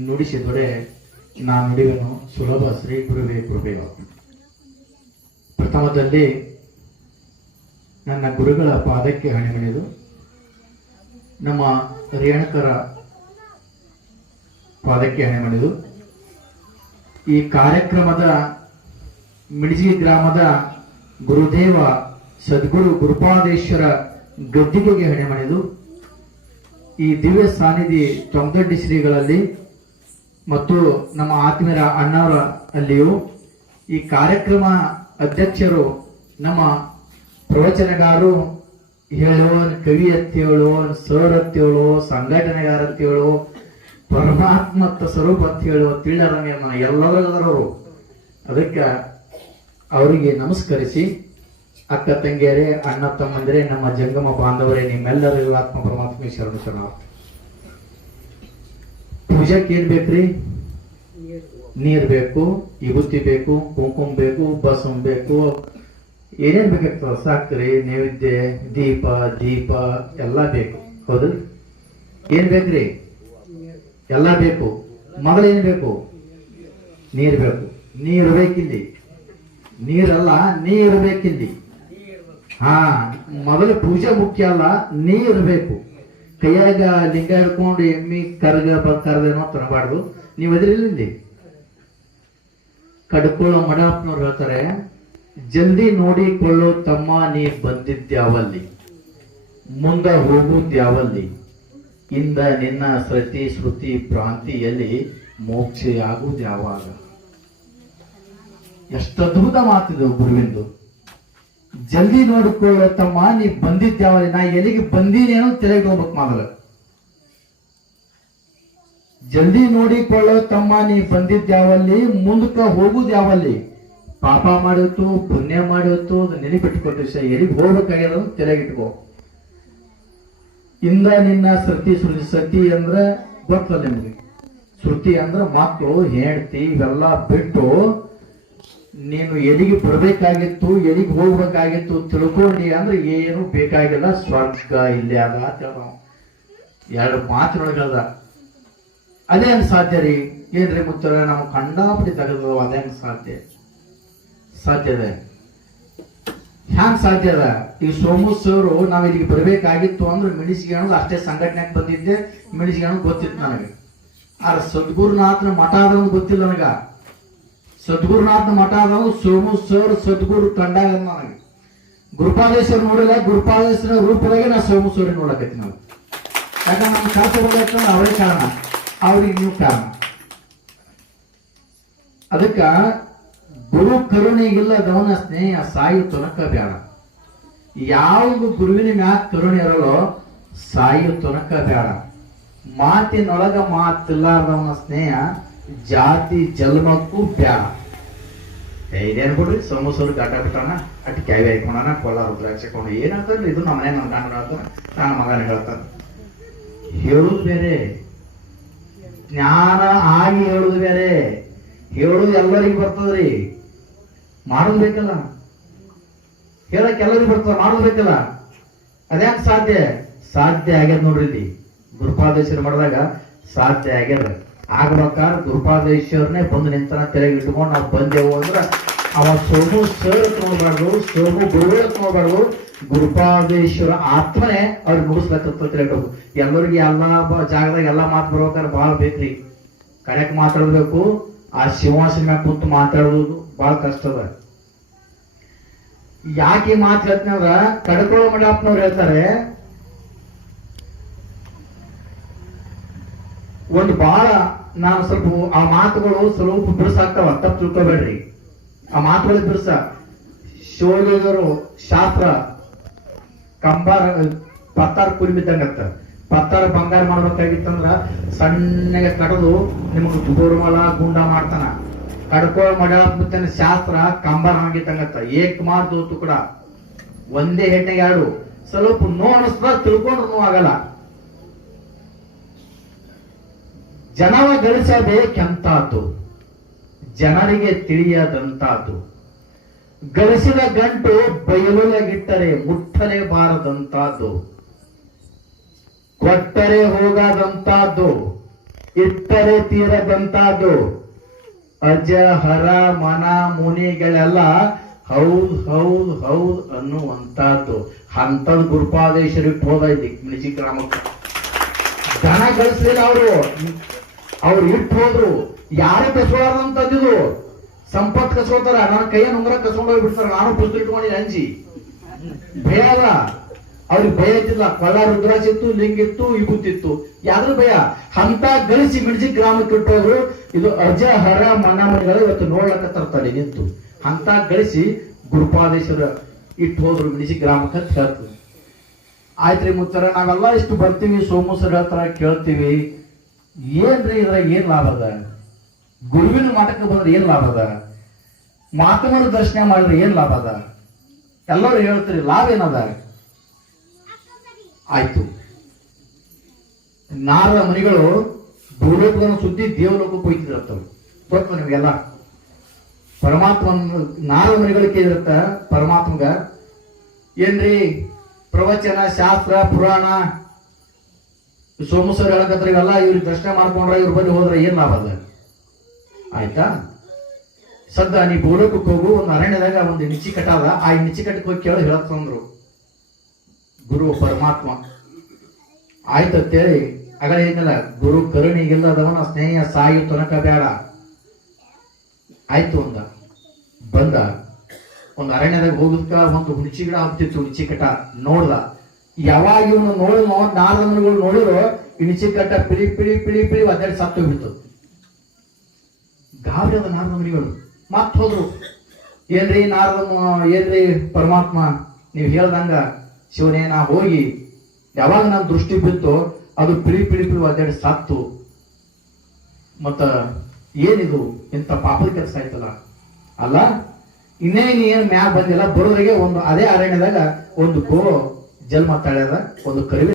ನುಡಿಸಿದರೆ ನಾ ನುಡಿವೆನು ಸುಲಭ ಶ್ರೀ ಗುರುವೇ ಕೃಪೆಯ ಪ್ರಥಮದಲ್ಲಿ ನನ್ನ ಗುರುಗಳ ಪಾದಕ್ಕೆ ಹಣಿಮಣಿದು ನಮ್ಮ ರೇಣುಕರ ಪಾದಕ್ಕೆ ಹಣಿಮಣಿದು ಈ ಕಾರ್ಯಕ್ರಮದ ಮಿಣಜಿ ಗ್ರಾಮದ ಗುರುದೇವ ಸದ್ಗುರು ಗುರುಪಾದೇಶ್ವರ ಗದ್ದಿಗೆಗೆ ಹಣೆಮಣಿದು ಈ ದಿವ್ಯ ಸಾನ್ನಿಧಿ ತೊಂಗಡ್ಡಿ ಶ್ರೀಗಳಲ್ಲಿ ಮತ್ತು ನಮ್ಮ ಆತ್ಮೀಯರ ಅಣ್ಣವರ ಅಲ್ಲಿಯೂ ಈ ಕಾರ್ಯಕ್ರಮ ಅಧ್ಯಕ್ಷರು ನಮ್ಮ ಪ್ರವಚನಗಾರರು ಹೇಳೋ ಕವಿ ಅತ್ತೇಳು ಸರ್ ಅತ್ತೇಳು ಸಂಘಟನೆಗಾರ ಅಂತೇಳು ಪರಮಾತ್ಮ ಸ್ವರೂಪ ಅಂತ ಹೇಳುವ ತಿಳಿಯರಂಗ ಎಲ್ಲರೂ ಅದಕ್ಕೆ ಅವರಿಗೆ ನಮಸ್ಕರಿಸಿ ಅಕ್ಕ ತಂಗಿಯರೇ, ಅಣ್ಣ ತಮ್ಮಂದಿರೇ, ನಮ್ಮ ಜಂಗಮ ಬಾಂಧವರೇ ನಿಮ್ಮೆಲ್ಲರಿಗೂ ಆತ್ಮ ಪರಮಾತ್ಮ ಶರಣ ಶರಣ ಏನು ಏನ್ ಬೇಕ್ರಿ? ನೀರ್ ಬೇಕು ವಿಭೂತಿ ಬೇಕು, ಕುಂಕುಮ ಬೇಕು ಬಸಂ ಬೇಕು. ಏನೇನ್ ಬೇಕಾಗ್ತದ ಸಾಕ್ರಿ, ನೈವೇದ್ಯ, ದೀಪ ದೀಪ, ಎಲ್ಲ ಬೇಕು. ಹೌದು? ಏನ್ ಬೇಕ್ರಿ? ಎಲ್ಲ ಬೇಕು. ಮಗಳೇನ್ ಬೇಕು? ನೀರ್ ಬೇಕು. ನೀರು ಬೇಕಿಲ್ಲಿ? ನೀರಲ್ಲ, ನೀರು ಬೇಕಿಲ್ಲಿ? ಹಾ, ಮೊದಲು ಪೂಜೆ ಮುಖ್ಯ ಅಲ್ಲ ನೀ ಇರಬೇಕು ಕೈಯಾಗ ಲಿಂಗ ಹಿಡ್ಕೊಂಡು ಎಮ್ಮಿ ಕರ್ಗ ಕರ್ದೇನೋ ತರಬಾರ್ದು ನೀವು ಅದ್ರಲ್ಲಿ ಕಡ್ಕೊಳ್ಳೋ ಮಡಪ್ನವ್ರು ಹೇಳ್ತಾರೆ, ಜಲ್ದಿ ನೋಡಿಕೊಳ್ಳೋ ತಮ್ಮ ನೀ ಬಂದಿದ್ದ್ಯಾವಲ್ಲಿ ಮುಂದ ಹೋಗುದ್ಯಾವಲ್ಲಿ. ಇಂದ ನಿನ್ನ ಸೃತಿ ಶ್ರುತಿ ಪ್ರಾಂತಿಯಲ್ಲಿ ಮೋಕ್ಷ ಯಾವಾಗ ಎಷ್ಟು ಅದ್ಭುತ ಮಾತಿದೆ ಗುರುವಿಂದು. ಜಲ್ದಿ ನೋಡಿಕೊಳ್ಳೋ ತಮ್ಮ ನೀ ಬಂದಿದ್ಯಾವ ನಾ ಎಲ್ಲಿಗೆ ಬಂದೀನೇನೋ ತೆರೆಗೆ ಹೋಗ್ಬೇಕು ಮೊದಲು ಜಲ್ದಿ ನೋಡಿಕೊಳ್ಳೋ ತಮ್ಮ, ನೀ ಬಂದಿದ್ಯಾವಲ್ಲಿ ಮುಂದಕ್ಕ ಹೋಗುದು ಯಾವಲ್ಲಿ ಪಾಪ ಮಾಡಿತ್ತು, ಪುಣ್ಯ ಮಾಡಿತ್ತು, ಅದು ನೆನಪಿಟ್ಕೊಟ್ಟು ವಿಷಯ ಎಲ್ಲಿಗೆ ಹೋಗ್ಬೇಕಾಗ್ಯದ ತೆರೆಗಿಟ್ಕೋ ಇಂದ ನಿನ್ನ ಸೃತಿ ಶ್ರುತಿ ಸತಿ ಅಂದ್ರ ಗೊತ್ತಲ್ಲ ನಿಮ್ಗೆ. ಶ್ರುತಿ ಅಂದ್ರ ಮಕ್ಕಳು, ಹೆಂಡತಿ, ಇವೆಲ್ಲ ಬಿಟ್ಟು ನೀನು ಎಲ್ಲಿಗೆ ಬರಬೇಕಾಗಿತ್ತು, ಎಲ್ಲಿಗೆ ಹೋಗ್ಬೇಕಾಗಿತ್ತು ತಿಳ್ಕೊಂಡಿ ಅಂದ್ರೆ ಏನು ಬೇಕಾಗಿಲ್ಲ, ಸ್ವರ್ಗ ಇಲ್ಲಿ ಅದ ಅವ. ಎರಡು ಮಾತಿನೊಳಗದ ಅದೇ ಹಂಗ ಸಾಧ್ಯ ರೀ? ಏನ್ರಿ ಮುತ್ತರ ನಾವು ಕಂಡಾಪಟ್ಟಿ ತೆಗೆದು ಅದೇ ಸಾಧ್ಯ? ಸಾಧ್ಯ ಇದೆ. ಹ್ಯಾಂಗ ಸಾಧ್ಯ ಅದ ಈ ಸೋಮು ನಾವು ನಾವ್ ಇಲ್ಲಿಗೆ ಬರಬೇಕಾಗಿತ್ತು ಅಂದ್ರೆ ಮಿಣಿಸಿಗೆ ಅಷ್ಟೇ ಸಂಘಟನೆಗೆ ಬಂದಿದ್ದೆ ಮಿಣಿಸಿಗೆ ಗೊತ್ತಿತ್ತು ನನಗೆ. ಆ ಸದ್ಗುರುನಾಥನ ಮಠ ಆದವನು ಗೊತ್ತಿಲ್ಲ ನನಗ. ಸದ್ಗುರುನಾಥನ ಮಠ ಅದಾವು. ಸೋಮು ಸರ್ ಸದ್ಗುರು ಕಂಡಾಗ ನನಗೆ ಗುರುಪಾದೇಶ್ವರ ನೋಡಿಲ್ಲ. ಗುರುಪಾದೇಶ್ವರ ರೂಪದಾಗೆ ನಾ ಸೋಮು ಸೂರ್ಯ ನೋಡಕತ್ತಿ ನಾವು. ಯಾಕಂದ್ರೆ ನಮ್ಮ ಕೆಲಸ ಬರಬೇಕಂದ್ರೆ ಅವರೇ ಕಾರಣ. ಅವ್ರಿಗೆ ನೀವು ಕಾರಣ. ಅದಕ್ಕ ಗುರು ಕರುಣೆಗಿಲ್ಲದವನ ಸ್ನೇಹ ಸಾಯು ತನಕ ಬೇಡ ಯಾವುದು ಗುರುವಿನ ಮ್ಯಾಕ್ ಕರುಣೆ ಇರಲ್ಲೋ ಸಾಯು ತನಕ ಬೇಡ ಮಾತಿನೊಳಗ ಮಾತಿಲ್ಲಾರ್ದವನ ಸ್ನೇಹ ಜಾತಿ ಜನ್ಮಕ್ಕೂ ಬ್ಯಾಡ. ಕೊಡ್ರಿ ಬಿಡ್ರಿ ಸಮೋಸರು ಗಾಟ ಬಿಟ್ಟಾನ ಅಟ್ ಕ್ಯಾವಿ ಹಾಕೊಂಡಾನ ಕೊಲ್ಲ ರುದ್ರಾಕ್ಷ ಹಾಕೊಂಡು ಇದು? ನಮ್ಮ ಗಂಡ ಹೇಳ್ತಾನ ನನ್ನ ಮಗನ ಹೇಳ್ತಾನೆ. ಹೇಳುದು ಬೇರೆ. ಜ್ಞಾನ ಆಗಿ ಹೇಳುದು ಬೇರೆ. ಹೇಳುದು ಎಲ್ಲರಿಗೂ ಬರ್ತದ್ರಿ. ಮಾಡೋದು ಬೇಕಲ್ಲ. ಹೇಳಕ್ ಎಲ್ಲರಿಗೂ ಬರ್ತದ, ಮಾಡೋದು ಬೇಕಲ್ಲ. ಅದ್ಯಾಕ್ ಸಾಧ್ಯ? ಸಾಧ್ಯ ಆಗ್ಯದ ನೋಡ್ರಿ ಇಲ್ಲಿ. ಮಾಡಿದಾಗ ಸಾಧ್ಯ ಆಗ್ಯದ. ಆಗ್ಬೇಕಾರ ದುರ್ಪಾದೇಶ್ವರನೇ ಬಂದು ನಿಂತನ ತೆರೆಗೆ ಇಟ್ಕೊಂಡು ನಾವು ಬಂದೆವು ಅಂದ್ರೆ ಅವ ಸೋಮು ಸರ್ ನೋಡ್ಬಾರ್ದು ಸೋಮು ಗುರುಗಳ ನೋಡ್ಬಾರ್ದು ಗುರುಪಾದೇಶ್ವರ ಆತ್ಮನೇ ಅವ್ರಿಗೆ ಮುಗಿಸ್ಬೇಕಂತ ತಿಳ್ಕೊಬೇಕು ಎಲ್ಲರಿಗೆ ಎಲ್ಲಾ ಜಾಗದಾಗ ಎಲ್ಲಾ ಮಾತು ಬರ್ಬೇಕಾದ್ರೆ ಬಹಳ ಬೇಕ್ರಿ. ಕರೆಕ್ಟ್ ಮಾತಾಡ್ಬೇಕು, ಆ ಸಿಂಹಾಸನ ಕೂತು ಮಾತಾಡೋದು ಬಹಳ ಕಷ್ಟ ಅದ. ಯಾಕೆ ಮಾತಾಡ್ತೀನಿ ಅಂದ್ರ, ಕಡ್ಕೊಳ್ಳೋ ಹೇಳ್ತಾರೆ ಒಂದು ಬಹಳ ನಾನು ಸ್ವಲ್ಪ ಆ ಮಾತುಗಳು ಸ್ವಲ್ಪ ಬಿರುಸಾಗ್ತಾವ ತಪ್ಪು ತಿಳ್ಕೊಬೇಡ್ರಿ. ಆ ಮಾತುಗಳು ಬಿರುಸ. ಶೋಧರು ಶಾಸ್ತ್ರ ಕಂಬಾರ, ಪತ್ತಾರ ಕುರಿ ಬಿದ್ದಂಗತ್ತ. ಪತ್ತಾರ ಬಂಗಾರ ಮಾಡ್ಬೇಕಾಗಿತ್ತಂದ್ರ ಸಣ್ಣಗೆ ಕಡದು ನಿಮಗೆ ಗೋರ್ಮಲ ಗುಂಡ ಮಾಡ್ತಾನ. ಕಡ್ಕೋ ಮಡ ಶಾಸ್ತ್ರ ಕಂಬಾರ ಹಂಗಿತ್ತಂಗತ್ತ ಏಕ್ ಮಾತು ತುಕಡ ಒಂದೇ ಹೆಣ್ಣೆಗೆ ಎರಡು. ಸ್ವಲ್ಪ ನೋ ಅನಿಸ್ತದ, ತಿಳ್ಕೊಂಡ್ರು ಆಗಲ್ಲ. ಜನವ ಗಳಿಸಬೇಕೆಂತಾತು ಜನರಿಗೆ ತಿಳಿಯದಂತಾತು. ಗಳಿಸಿದ ಗಂಟು ಬಯಲುಲಗಿಟ್ಟರೆ ಮುಟ್ಟಲೇಬಾರದಂತಾದ್ದು ಕೊಟ್ಟರೆ ಹೋಗದಂತಾದ್ದು ಇಟ್ಟರೆ ತೀರದಂತಾದ್ದು ಅಜ, ಹರ, ಮನ, ಮುನಿಗಳೆಲ್ಲ ಹೌದ್ ಹೌದ್ ಹೌದ್ ಅನ್ನುವಂತಹದ್ದು ಅಂತದ್ ಗುರುಪಾದೇಶ್ವರಿ ಹೋದ ಇಲ್ಲಿ ಮಿಣಜಿ ಗ್ರಾಮಕ್ಕೆ ದನ ಗಳಿಸ್ಲಿಲ್ಲ ಅವರು. ಅವ್ರು ಇಟ್ಟು ಹೋದ್ರು. ಯಾರು ಅಂದಿದ್ರು ಸಂಪತ್ ಕಸ್ಕೊತಾರ ನನ್ನ ಕೈಯನ್ನು ಉಂಗ್ರ ಕಸ್ಕೊಂಡು ಹೋಗ್ಬಿಡ್ತಾರ. ನಾನು ಪುಸ್ತಕ ಇಟ್ಕೊಂಡಿನಿ ಅಂಜಿ. ಭಯ ಅಲ್ಲ? ಅವ್ರಿಗೆ ಭಯ ಇದ್ದಿಲ್ಲ. ಕೊಳ್ಳ ರುದ್ರಾಜ್ ಇತ್ತು ಲಿಂಗಿತ್ತು ಇತ್ತು ಇಬುತ್ತಿತ್ತು ಯಾವ್ದು ಭಯ? ಅಂತ ಗಳಿಸಿ ಮಿಡ್ಜಿ ಗ್ರಾಮಕ್ಕೆ ಇಟ್ಟೋದ್ರು ಇದು ಅಜ ಹರ, ಮನ್ನ ಮನೆಗಳು ಇವತ್ತು ನೋಡ್ಲಕ್ಕ ತರ್ತಾರೆ ನಿಂತು. ಅಂತ ಗಳಿಸಿ ಗುರುಪಾದೇಶ್ವರ ಇಟ್ಟು ಹೋದ್ರು, ಮಿಡಿಸಿ ಗ್ರಾಮಕ್ಕೆ ಅಂತ ಹೇಳ್ತೀವಿ ಆಯ್ತ್ರಿ ಮುತ್ತರ ನಾವೆಲ್ಲ ಇಷ್ಟು ಬರ್ತೀವಿ. ಸೋಮು ಹತ್ರ ಕೇಳ್ತೀವಿ. ಏನ್ರಿ ಇದ್ರಾಗ ಏನ್ ಲಾಭ ಅದ? ಗುರುವಿನ ಮಠಕ್ಕೆ ಬಂದ್ರೆ ಏನ್ ಲಾಭ ಅದ? ಮಾತಮರ ದರ್ಶನ ಮಾಡಿದ್ರೆ ಏನ್ ಲಾಭ ಅದ? ಎಲ್ಲರೂ ಹೇಳ್ತೀರಿ, ಲಾಭ ಏನದ? ಆಯ್ತು. ನಾರದ ಮನಿಗಳು ಭೂಲೋಕವನ್ನು ಸುದ್ದಿ ದೇವಲೋಕಕ್ಕೆ ಹೋಯ್ತಿದ್ರತ್ತವು ಗೊತ್ತ ನಿಮಗೆಲ್ಲ? ಪರಮಾತ್ಮ ನಾರದ ಮನಿಗಳು ಕೇಳಿರತ್ತ ಪರಮಾತ್ಮಗ, ಏನ್ರಿ ಪ್ರವಚನ, ಶಾಸ್ತ್ರ, ಪುರಾಣ ಸೋಮಸರ್ ಹೇಳಕತ್ರ ಇವೆಲ್ಲ ಇವ್ರಿಗೆ ದರ್ಶನ ಮಾಡ್ಕೊಂಡ್ರೆ ಇವ್ರ ಬಳಿ ಹೋದ್ರೆ ಏನ್ ಲಾಭ ಆಯ್ತಾ? ಸದ್ದ ನೀ ಬೋಲಕಕ್ಕೆ ಹೋಗು, ಒಂದು ಅರಣ್ಯದಾಗ ಒಂದು ನಿಚ್ಚಿ ಕಟ್ಟಾದ, ಆ ನಿಚ್ಚಿ ಕಟ್ಟಕ್ಕೆ ಹೋಗಿ ಕೇಳಿ ಹೇಳತ್ತಂದ್ರು ಗುರು ಪರಮಾತ್ಮ. ಆಯ್ತಂತೇಳಿ ಅಗಳ ಏನಿಲ್ಲ ಗುರು ಕರುಣಿಗಿಲ್ಲದವನ ಸ್ನೇಹ ಸಾಯು ತನಕ ಬೇಡ. ಆಯ್ತು ಅಂದ. ಬಂದ. ಒಂದು ಅರಣ್ಯದಾಗ ಹೋಗುದಕ್ಕ ಒಂದು ಹುಣಚಿ ಗಿಡ ಹತ್ತಿತ್ತು, ಹುಣಚಿ ಕಟ್ಟ, ನೋಡ್ದ. ಯಾವಾಗ ಇವನು ನಾರದ ಮನೆಗಳು ನೋಡಿದ್ರು ಹುಣಚಿ ಕಟ್ಟ ಪಿಳಿ ಪಿಳಿ ಪಿಳಿ ಪಿಳಿ ಒದ್ದಾಡಿ ಸತ್ತು ಹೋಗ್ಬಿಡ್ತು. ಗಾಬರಿಯಾದ ಅದ ಮತ್ತೆ ಹೋದ್ರು. ಏನ್ರಿ ನಾರದ ಮ- ಏನ್ರಿ ಪರಮಾತ್ಮ, ನೀವು ಹೇಳ್ದಂಗ ಶಿವನೇ, ನಾ ಹೋಗಿ, ಯಾವಾಗ ನನ್ನ ದೃಷ್ಟಿ ಬಿತ್ತು, ಅದು ಪಿಳಿ ಪಿಳಿ ಪಿಳಿ ಒದ್ದಾಡಿ ಸತ್ತು. ಮತ್ತ ಏನಿದು ಇಂಥ ಪಾಪದ ಕೆಲಸ ಆಯ್ತಲ್ಲ? ಅಲ್ಲ ಇನ್ನೇನು ಏನ್ ಮ್ಯಾಗ ಬಂದಿಲ್ಲ, ಬರೋದ್ರಿಗೆ ಒಂದು ಅದೇ ಅರಣ್ಯದಾಗ ಒಂದು ಗೋ ಜನ್ಮ ತಾಳ್ಯದ ಒಂದು ಕರಿವೆ